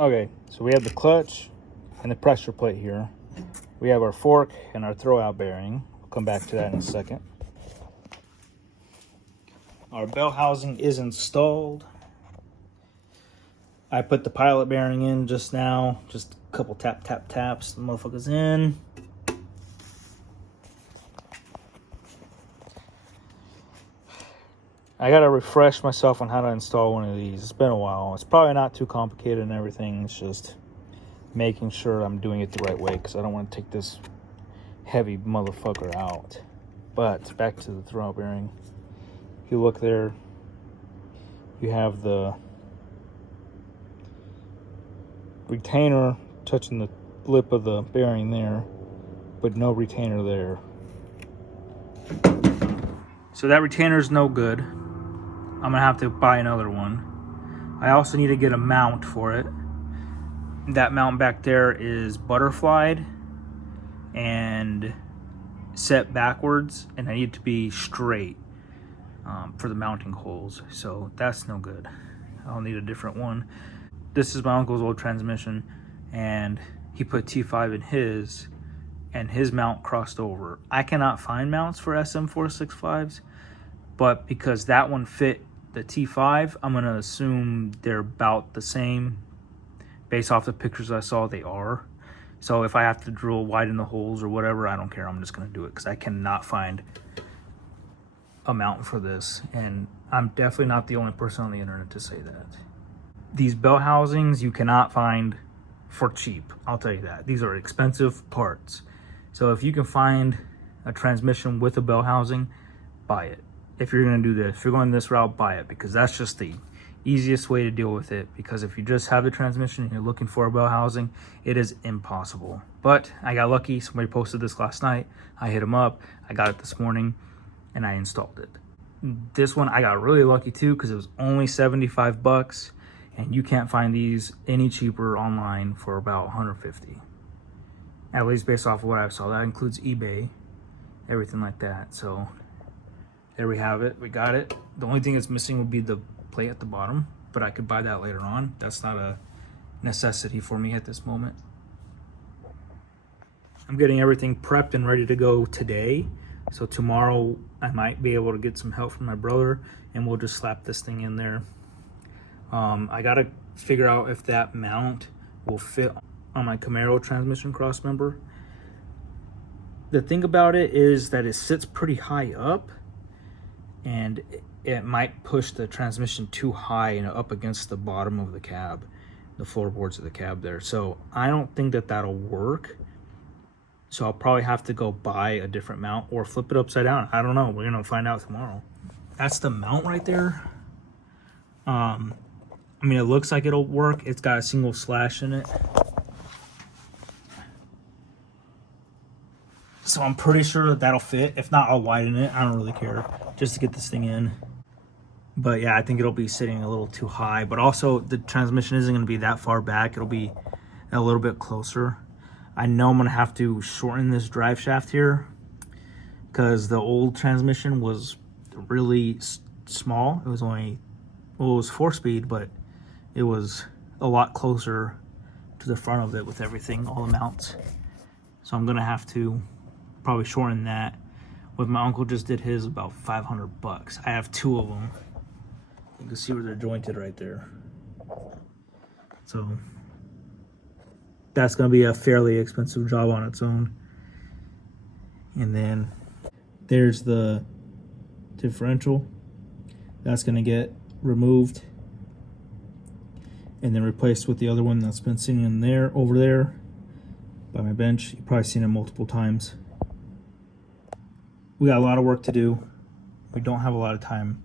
Okay, so we have the clutch and the pressure plate here. We have our fork and our throwout bearing. We'll come back to that in a second. Our bell housing is installed. I put the pilot bearing in just now. Just a couple taps. The motherfucker's in. I gotta refresh myself on how to install one of these. It's been a while. It's probably not too complicated and everything. It's just making sure I'm doing it the right way because I don't want to take this heavy motherfucker out. But back to the throwout bearing. If you look there, you have the retainer touching the lip of the bearing there, but no retainer there. So that retainer is no good. I'm gonna have to buy another one. I also need to get a mount for it. That mount back there is butterflied and set backwards, and I need it to be straight for the mounting holes. So that's no good. I'll need a different one. This is my uncle's old transmission, and he put T5 in his, and his mount crossed over. I cannot find mounts for SM465s, but because that one fit the T5, I'm gonna assume they're about the same. Based off the pictures I saw, they are. So if I have to drill widen the holes or whatever, I don't care. I'm just gonna do it because I cannot find a mount for this, and I'm definitely not the only person on the internet to say that. These bell housings you cannot find for cheap, I'll tell you that. These are expensive parts. So if you can find a transmission with a bell housing, buy it. If you're gonna do this, if you're going this route, buy it, because that's just the easiest way to deal with it. Because if you just have the transmission and you're looking for a bell housing, it is impossible. But I got lucky. Somebody posted this last night. I hit them up. I got it this morning and I installed it. This one I got really lucky too, because it was only 75 bucks, and you can't find these any cheaper online for about 150, at least based off of what I saw. That includes eBay, everything like that. So there we have it. We got it. The only thing that's missing would be the plate at the bottom, but I could buy that later on. That's not a necessity for me at this moment. I'm getting everything prepped and ready to go today. So tomorrow I might be able to get some help from my brother and we'll just slap this thing in there. I gotta figure out if that mount will fit on my Camaro transmission cross member. The thing about it is that it sits pretty high up, and it might push the transmission too high and up against the bottom of the cab, the floorboards of the cab there. So I don't think that that'll work. So I'll probably have to go buy a different mount or flip it upside down. I don't know. We're gonna find out tomorrow. That's the mount right there. I mean, it looks like it'll work. It's got a single slash in it. So I'm pretty sure that that'll fit. If not, I'll widen it. I don't really care, just to get this thing in. But yeah, I think it'll be sitting a little too high. But also, the transmission isn't going to be that far back. It'll be a little bit closer. I know I'm going to have to shorten this drive shaft here, because the old transmission was really small. It was only, well, it was 4-speed, but it was a lot closer to the front of it with everything, all the mounts. So I'm going to have to probably shorten that. What my uncle just did his about 500 bucks. I have 2 of them. You can see where they're jointed right there. So that's going to be a fairly expensive job on its own. And then there's the differential. That's going to get removed and then replaced with the other one that's been sitting in there, over there by my bench. You've probably seen it multiple times. We got a lot of work to do. We don't have a lot of time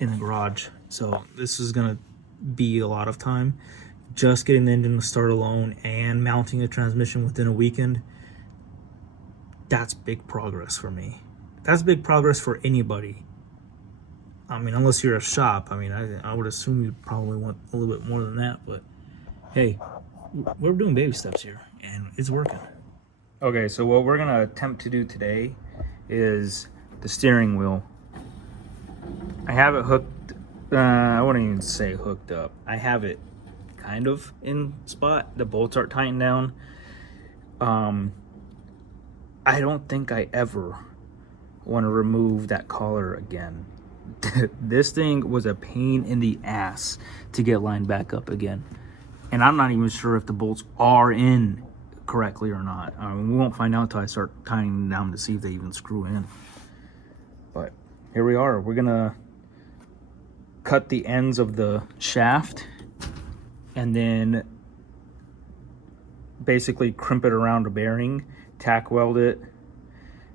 in the garage, so this is gonna be a lot of time. Just getting the engine to start alone and mounting a transmission within a weekend, that's big progress for me. That's big progress for anybody. I mean, unless you're a shop. I mean, I would assume you probably want a little bit more than that, but hey, we're doing baby steps here and it's working. Okay, so what we're gonna attempt to do today is the steering wheel. I have it hooked, I wouldn't even say hooked up. I have it kind of in spot. The bolts aren't tightened down. I don't think I ever want to remove that collar again. This thing was a pain in the ass to get lined back up again. And I'm not even sure if the bolts are in correctly or not. We won't find out until I start tightening them down to see if they even screw in. But here we are. We're gonna cut the ends of the shaft and then basically crimp it around a bearing, tack weld it,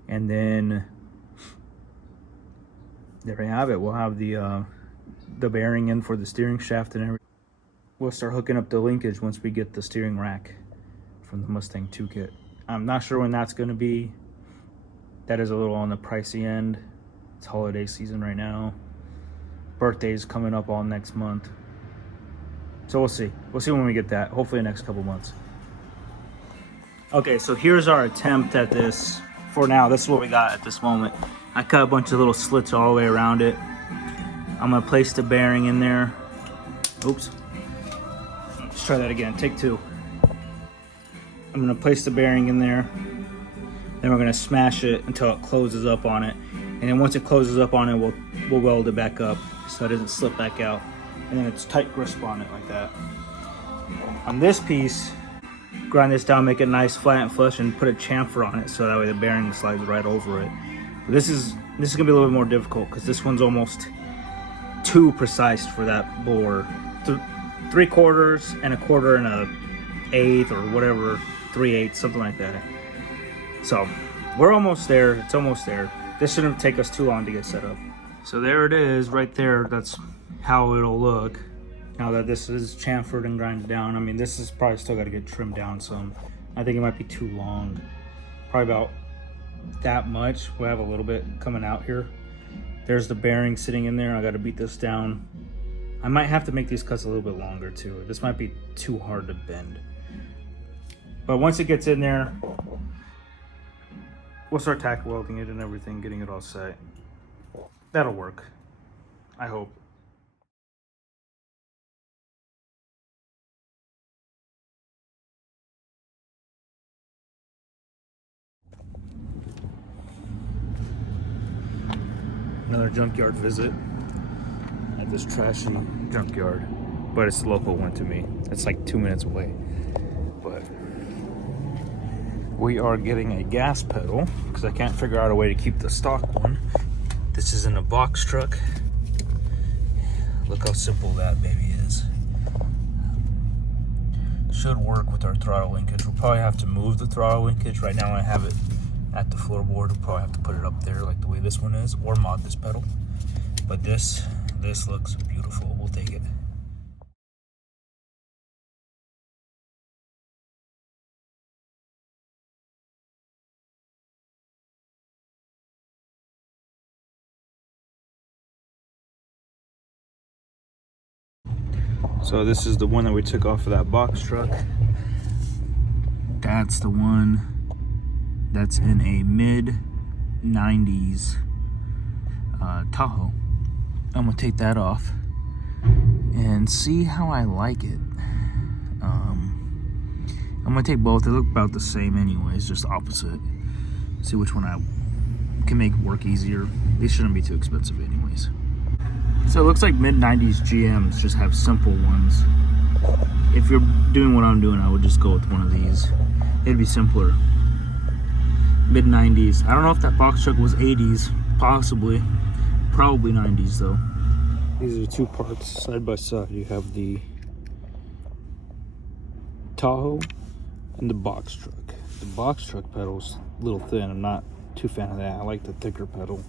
and then there we have it. We'll have the bearing in for the steering shaft and everything. We'll start hooking up the linkage once we get the steering rack from the Mustang 2 kit. I'm not sure when that's going to be. That is a little on the pricey end. It's holiday season right now. Birthday's coming up all next month. So we'll see. We'll see when we get that. Hopefully the next couple months. Okay, so here's our attempt at this. For now, this is what we got at this moment. I cut a bunch of little slits all the way around it. I'm gonna place the bearing in there. Oops. Let's try that again, take two. I'm gonna place the bearing in there. Then we're gonna smash it until it closes up on it. And then once it closes up on it, we'll weld it back up so it doesn't slip back out. And then it's tight grip on it like that. On this piece, grind this down, make it nice, flat and flush, and put a chamfer on it so that way the bearing slides right over it. But this is gonna be a little bit more difficult because this one's almost too precise for that bore. 3/4 and 1/4 and a 1/8 or whatever, 3/8, something like that. So we're almost there. It's almost there. This shouldn't take us too long to get set up. So there it is right there. That's how it'll look now that this is chamfered and grinded down. I mean, this is probably still got to get trimmed down some. I think it might be too long. Probably about that much. We'll have a little bit coming out here. There's the bearing sitting in there. I got to beat this down. I might have to make these cuts a little bit longer too. This might be too hard to bend. But once it gets in there, we'll start tack welding it and everything, getting it all set. That'll work, I hope. Another junkyard visit at this trashy junkyard, but it's the local one to me. It's like 2 minutes away. But we are getting a gas pedal because I can't figure out a way to keep the stock one. This is in a box truck. Look how simple that baby is. Should work with our throttle linkage. We'll probably have to move the throttle linkage. Right now I have it at the floorboard. We'll probably have to put it up there like the way this one is, or mod this pedal. But this looks beautiful. We'll take it. So this is the one that we took off of that box truck. That's the one that's in a mid-90s Tahoe. I'm gonna take that off and see how I like it. I'm gonna take both. They look about the same anyways, just opposite. See which one I can make work easier. These shouldn't be too expensive anyways. So it looks like mid-90s GMs just have simple ones. If you're doing what I'm doing, I would just go with one of these. It'd be simpler. Mid-90s. I don't know if that box truck was 80s, possibly. Probably 90s though. These are two parts side by side. You have the Tahoe and the box truck. The box truck pedal's a little thin. I'm not too fan of that. I like the thicker pedal,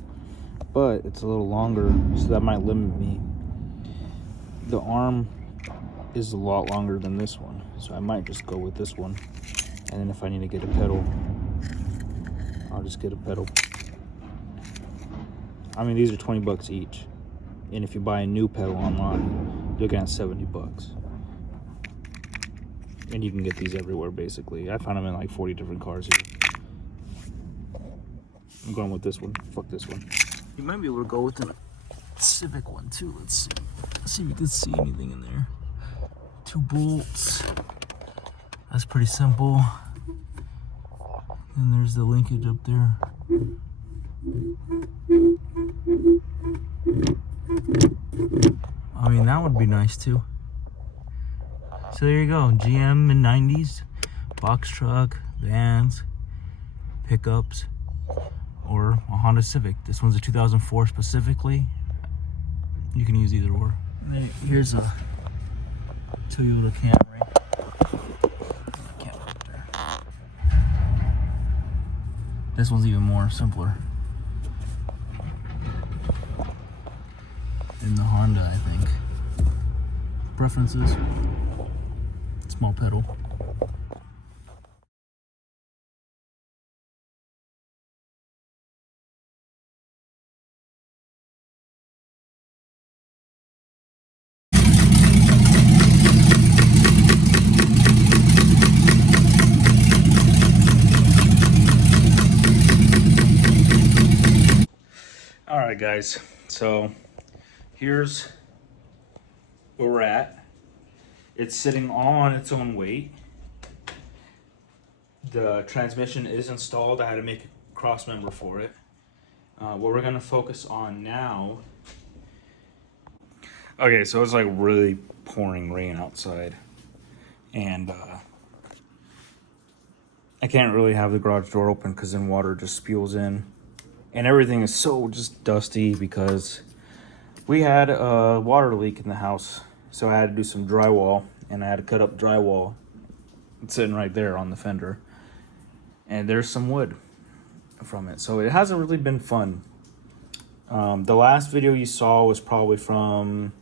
but it's a little longer, so that might limit me. The arm is a lot longer than this one, so I might just go with this one. And then if I need to get a pedal, I'll just get a pedal. I mean, these are 20 bucks each. And if you buy a new pedal online, you're looking at 70 bucks. And you can get these everywhere, basically. I found them in like 40 different cars here. I'm going with this one. Fuck this one. You might be able to go with the Civic one too. Let's see if you can see anything in there. 2 bolts. That's pretty simple. And there's the linkage up there. I mean, that would be nice too. So there you go, GM in 90s, box truck, vans, pickups, or a Honda Civic. This one's a 2004 specifically. You can use either or. Here's a Toyota Camry. This one's even more simpler. In the Honda, I think. Preferences. Small pedal. All right, guys. So here's where we're at. It's sitting on its own weight. The transmission is installed. I had to make a cross member for it. What we're gonna focus on now. Okay, so it's like really pouring rain outside, and I can't really have the garage door open because then water just spews in, and everything is so just dusty because we had a water leak in the house. So I had to do some drywall, and I had to cut up drywall. It's sitting right there on the fender. And there's some wood from it. So it hasn't really been fun. The last video you saw was probably from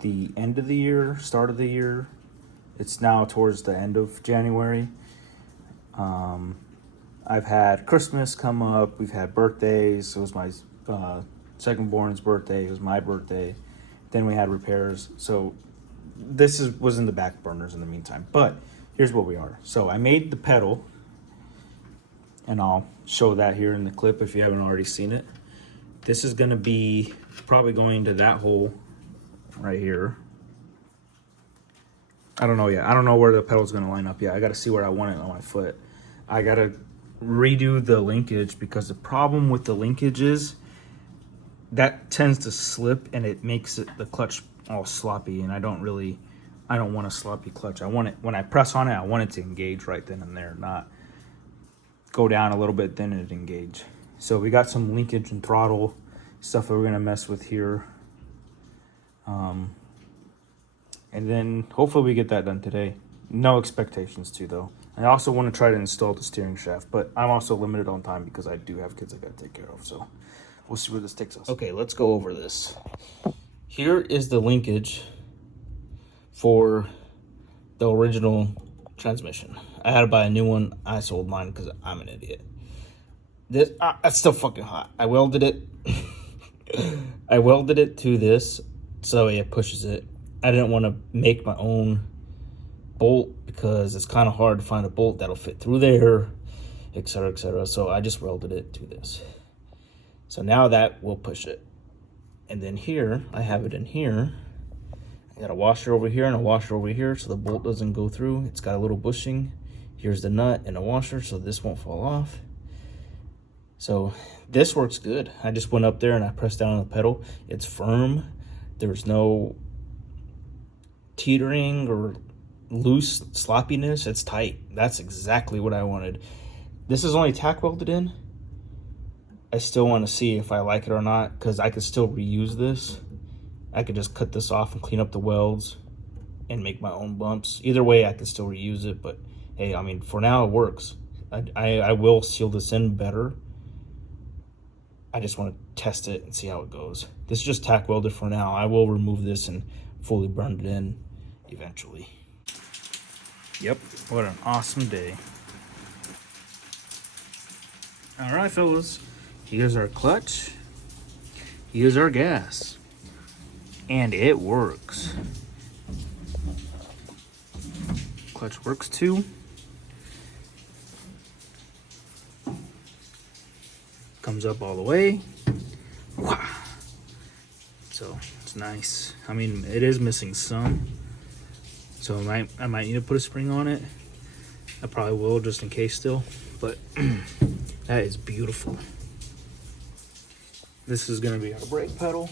the end of the year, start of the year. It's now towards the end of January. I've had Christmas come up. We've had birthdays. It was my second born's birthday. It was my birthday. Then we had repairs. So this was in the back burners in the meantime. But here's what we are. So I made the pedal, and I'll show that here in the clip if you haven't already seen it. This is going to be probably going to that hole right here. I don't know yet. I don't know where the pedal's going to line up yet. I got to see where I want it on my foot. I got to redo the linkage because the problem with the linkage is that tends to slip and it makes the clutch all sloppy, and I don't want a sloppy clutch. I want it, when I press on it, I want it to engage right then and there, not go down a little bit then it engage. So we got some linkage and throttle stuff that we're gonna mess with here. And then hopefully we get that done today. No expectations to though. I also want to try to install the steering shaft, but I'm also limited on time because I do have kids I gotta take care of. So we'll see where this takes us. Okay, let's go over this. Here is the linkage for the original transmission. I had to buy a new one. I sold mine because I'm an idiot. This it's still fucking hot. I welded it. I welded it to this so it pushes it. I didn't want to make my own bolt because it's kind of hard to find a bolt that'll fit through there, etc., etc. So I just welded it to this. So now that will push it. And then here, I have it in here. I got a washer over here and a washer over here so the bolt doesn't go through. It's got a little bushing. Here's the nut and a washer so this won't fall off. So this works good. I just went up there and I pressed down on the pedal. It's firm. There's no teetering or loose sloppiness. It's tight. That's exactly what I wanted. This is only tack welded in. I still want to see if I like it or not because I could still reuse this. I could just cut this off and clean up the welds and make my own bumps. Either way, I could still reuse it, but hey, I mean, for now it works. I will seal this in better. I just want to test it and see how it goes. This is just tack welded for now. I will remove this and fully burn it in eventually. Yep, what an awesome day. All right, fellas. Here's our clutch. Here's our gas. And it works. Clutch works too. Comes up all the way. Wow. So it's nice. I mean, it is missing some. So I might need to put a spring on it. I probably will, just in case still, but that is beautiful. This is gonna be our brake pedal,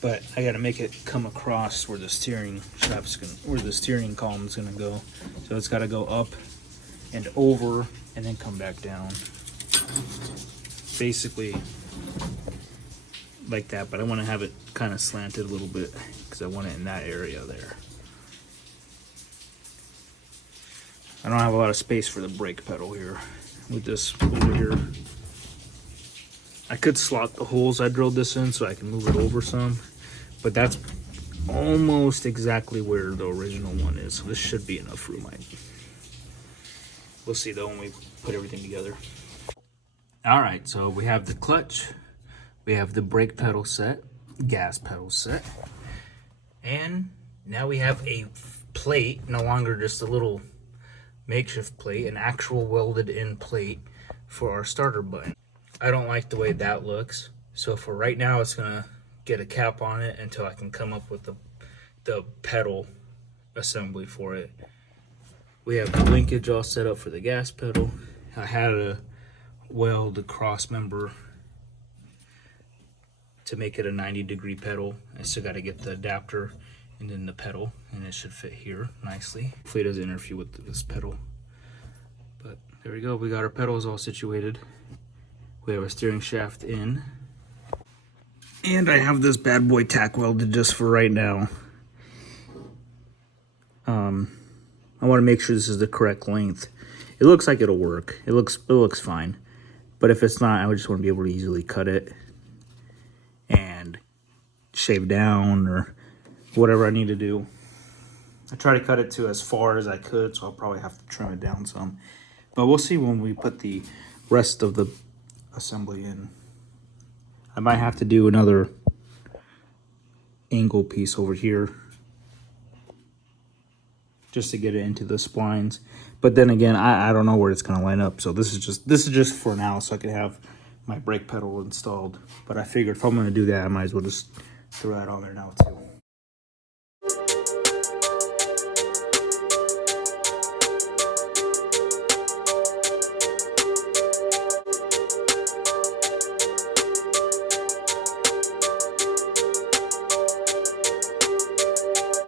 but I gotta make it come across where the steering where the steering column is gonna go. So it's gotta go up and over and then come back down. Basically like that, but I wanna have it kind of slanted a little bit because I want it in that area there. I don't have a lot of space for the brake pedal here with this over here. I could slot the holes I drilled this in so I can move it over some, but that's almost exactly where the original one is. So this should be enough room. We'll see though when we put everything together. All right, so we have the clutch, we have the brake pedal set, gas pedal set, and now we have a plate, no longer just a little makeshift plate, an actual welded in plate for our starter button. I don't like the way that looks, so for right now it's gonna get a cap on it until I can come up with the pedal assembly for it. We have the linkage all set up for the gas pedal. I had to weld the cross member to make it a 90-degree pedal. I still got to get the adapter and then the pedal, and it should fit here nicely. Hopefully it doesn't interfere with this pedal. But there we go, we got our pedals all situated. We have a steering shaft in. And I have this bad boy tack welded just for right now. I want to make sure this is the correct length. It looks like it'll work. It looks fine. But if it's not, I just want to be able to easily cut it and shave down or whatever I need to do. I try to cut it to as far as I could, so I'll probably have to trim it down some. But we'll see when we put the rest of the assembly in. I might have to do another angle piece over here just to get it into the splines. But then again, I don't know where it's gonna line up. So this is just for now, so I can have my brake pedal installed. But I figured if I'm gonna do that, I might as well just throw that on there now too.